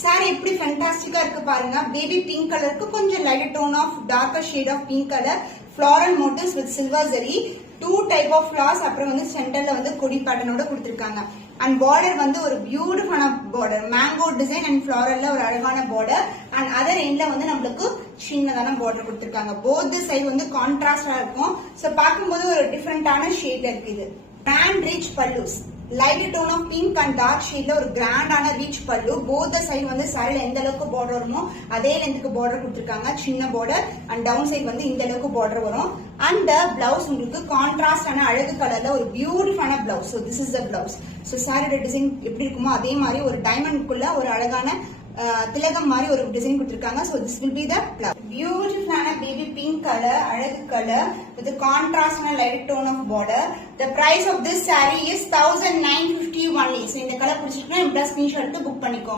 Sorry எப்படி ஃபேண்டாஸ்டிக்கா இருக்கு பாருங்க. பேபி பிங்க் கலருக்கு கொஞ்சம் light tone of darker shade of pink colour, floral motifs with silver zari, 2 type of florals, அப்புறம் வந்து சென்டர்ல வந்து கொடி பேட்டர்னோட கொடுத்திருக்காங்க. அண்ட் பார்டர் வந்து ஒரு பியூட்டிஃபுல்லான பார்டர், மேங்கோ டிசைன் அண்ட் ஃபிளாரல்ல ஒரு அழகான பார்டர். அண்ட் அதர் எண்ட்ல வந்து நம்மளுக்கு சின்னதான பார்டர் கொடுத்திருக்காங்க. போத் சைடு வந்து கான்ட்ராஸ்டா இருக்கும். சோ பார்க்கும்போது ஒரு டிஃபரெண்டான ஷேட்ல இருக்கு. இது grand rich pallus, light tone of pink and dark ஷேட்ல ஒரு கிராண்டான ரீச் பல்லு. போத் சைடு வந்து சாரில எந்த அளவுக்கு பார்டர் வருமோ அதே லென்த்துக்கு பார்டர் கொடுத்திருக்காங்க. சின்ன பார்டர் அண்ட் டவுன் சைடு வந்து இந்த அளவுக்கு பார்டர் வரும். அண்ட் பிளவுஸ் உங்களுக்கு கான்ட்ராஸ்டான அழகு கலர்ல ஒரு பியூட்டிஃபுல்லான blouse. So this is the blouse. So சாரியோட டிசைன் எப்படி இருக்குமோ அதே மாதிரி ஒரு டைமண்ட்குள்ள ஒரு அழகான திலகம் மாதிரி ஒரு டிசைன் கொடுத்திருக்காங்க. So this will be the blouse. பியூட்டிஃபுல்லான பேபி பிங்க் கலர், அழகு கலர் வித் கான்ட்ராஸ்டான light tone of border. The price of this saree is 1950 only. So இந்த கலர் பிடிச்சிருக்குன்னா இப்படி ஸ்கிரீன்ஷாட் எடுத்து புக் பண்ணிக்கோ.